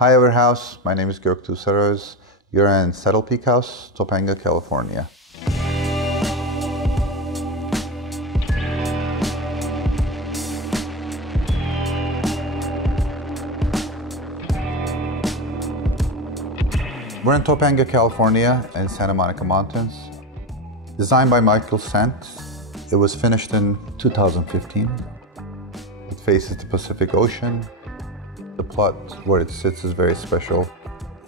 Hi Everhouse, my name is Göktuğ Saröz. You're in Saddle Peak House, Topanga, California. We're in Topanga, California in Santa Monica Mountains. Designed by Michael Sant. It was finished in 2015. It faces the Pacific Ocean. The plot where it sits is very special.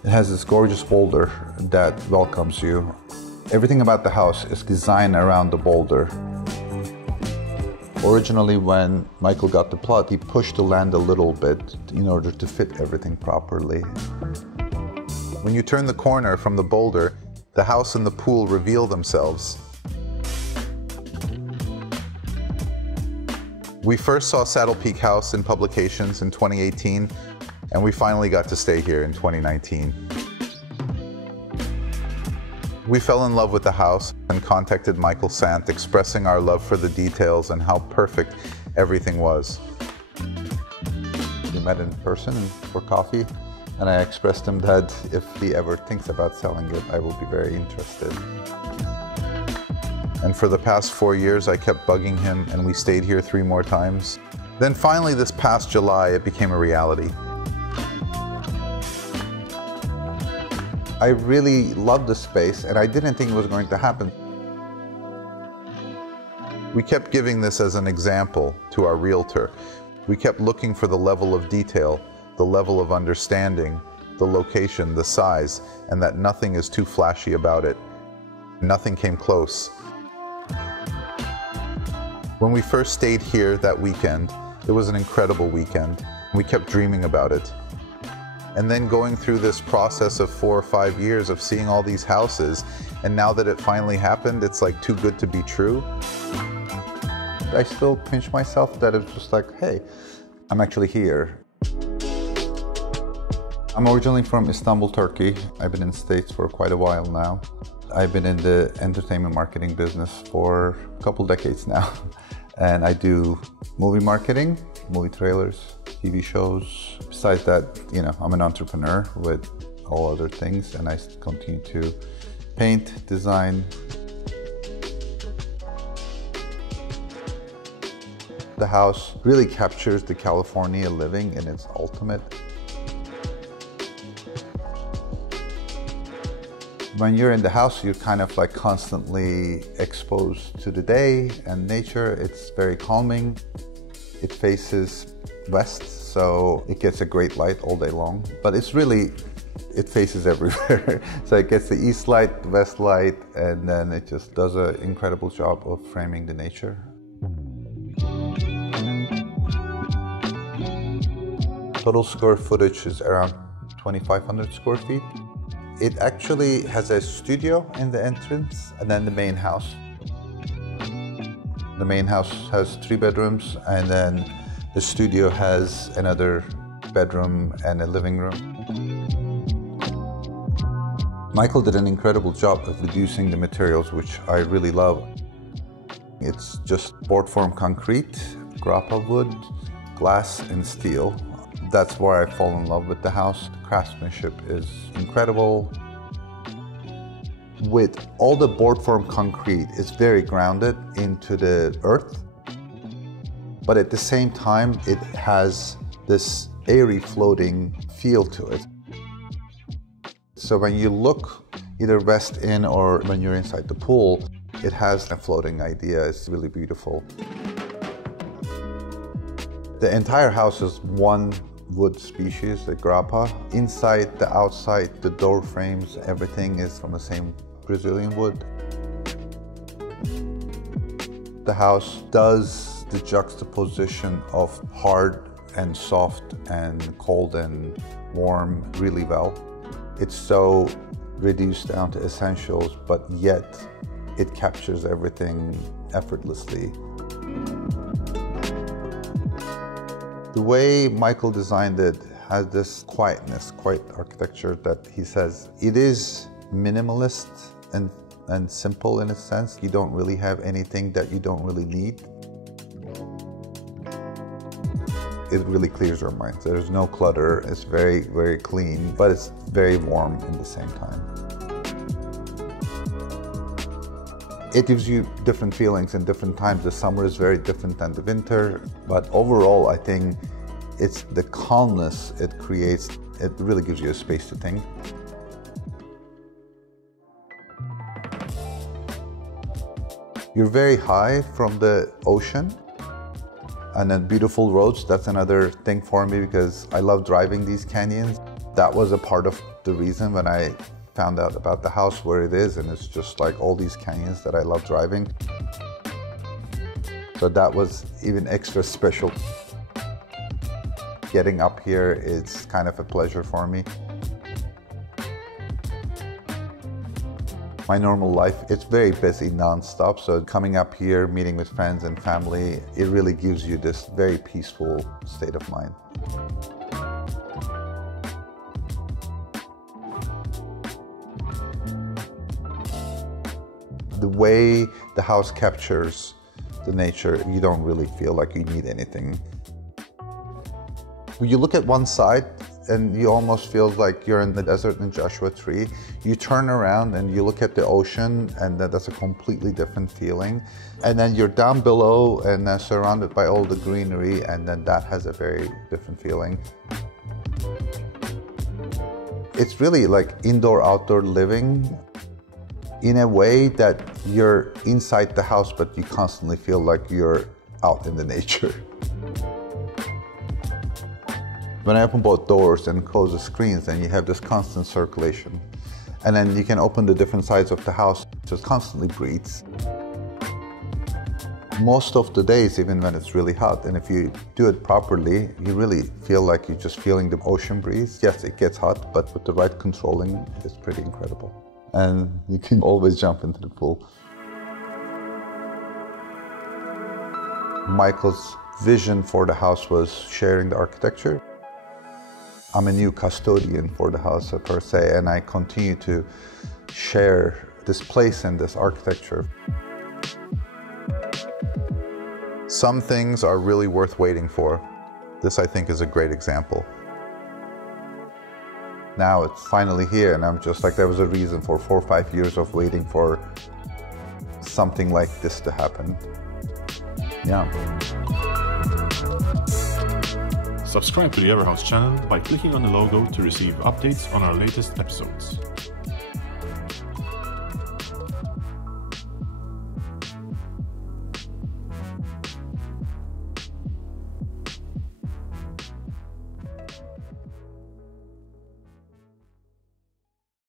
It has this gorgeous boulder that welcomes you. Everything about the house is designed around the boulder. Originally, when Michael got the plot, he pushed the land a little bit in order to fit everything properly. When you turn the corner from the boulder, the house and the pool reveal themselves. We first saw Saddle Peak House in publications in 2018, and we finally got to stay here in 2019. We fell in love with the house and contacted Michael Sant, expressing our love for the details and how perfect everything was. We met in person for coffee, and I expressed him that if he ever thinks about selling it, I will be very interested. And for the past 4 years, I kept bugging him, and we stayed here 3 more times. Then finally, this past July, it became a reality. I really loved the space, and I didn't think it was going to happen. We kept giving this as an example to our realtor. We kept looking for the level of detail, the level of understanding, the location, the size, and that nothing is too flashy about it. Nothing came close. When we first stayed here that weekend, it was an incredible weekend. We kept dreaming about it. And then going through this process of 4 or 5 years of seeing all these houses, and now that it finally happened, it's like too good to be true. I still pinch myself that it's just like, hey, I'm actually here. I'm originally from Istanbul, Turkey. I've been in the States for quite a while now. I've been in the entertainment marketing business for a couple decades now. And I do movie marketing, movie trailers, TV shows. Besides that, I'm an entrepreneur with all other things, and I continue to paint, design. The house really captures the California living in its ultimate. When you're in the house, you're kind of like constantly exposed to the day and nature. It's very calming. It faces west, so it gets a great light all day long. But it faces everywhere. So it gets the east light, the west light, and then it just does an incredible job of framing the nature. Total square footage is around 2,500 square feet. It actually has a studio in the entrance and then the main house. The main house has 3 bedrooms, and then the studio has another bedroom and a living room. Michael did an incredible job of reducing the materials, which I really love. It's just board form concrete, grappa wood, glass, and steel. That's why I fall in love with the house. The craftsmanship is incredible. With all the board form concrete, it's very grounded into the earth, but at the same time, it has this airy floating feel to it. So when you look either west in or when you're inside the pool, it has a floating idea. It's really beautiful. The entire house is one wood species, the grappa. Inside, the outside, the door frames, everything is from the same Brazilian wood. The house does the juxtaposition of hard and soft and cold and warm really well. It's so reduced down to essentials, but yet it captures everything effortlessly. The way Michael designed it has this quietness, quiet architecture that he says it is minimalist and simple in a sense. You don't really have anything that you don't really need. it really clears your mind. There's no clutter, it's very, very clean, but it's very warm in the same time. It gives you different feelings in different times. The summer is very different than the winter, but overall I think it's the calmness it creates. It really gives you a space to think. You're very high from the ocean, and then beautiful roads. That's another thing for me because I love driving these canyons. That was a part of the reason when I found out about the house where it is, and it's just like all these canyons that I love driving. So that was even extra special. Getting up here is kind of a pleasure for me. My normal life, it's very busy non-stop, so coming up here, meeting with friends and family, it really gives you this very peaceful state of mind. The way the house captures the nature, you don't really feel like you need anything. When you look at one side, and you almost feel like you're in the desert in Joshua Tree. You turn around and you look at the ocean, and that's a completely different feeling. And then you're down below and surrounded by all the greenery, and then that has a very different feeling. It's really like indoor-outdoor living in a way that you're inside the house, but you constantly feel like you're out in the nature. When I open both doors and close the screens, then you have this constant circulation. And then you can open the different sides of the house, it just constantly breathes. Most of the days, even when it's really hot, and if you do it properly, you really feel like you're just feeling the ocean breeze. Yes, it gets hot, but with the right controlling, it's pretty incredible. And you can always jump into the pool. Michael's vision for the house was sharing the architecture. I'm a new custodian for the house per se, and I continue to share this place and this architecture. Some things are really worth waiting for. This, I think, is a great example. Now it's finally here, and I'm just like, there was a reason for 4 or 5 years of waiting for something like this to happen. Yeah. Subscribe to the Everhouse channel by clicking on the logo to receive updates on our latest episodes.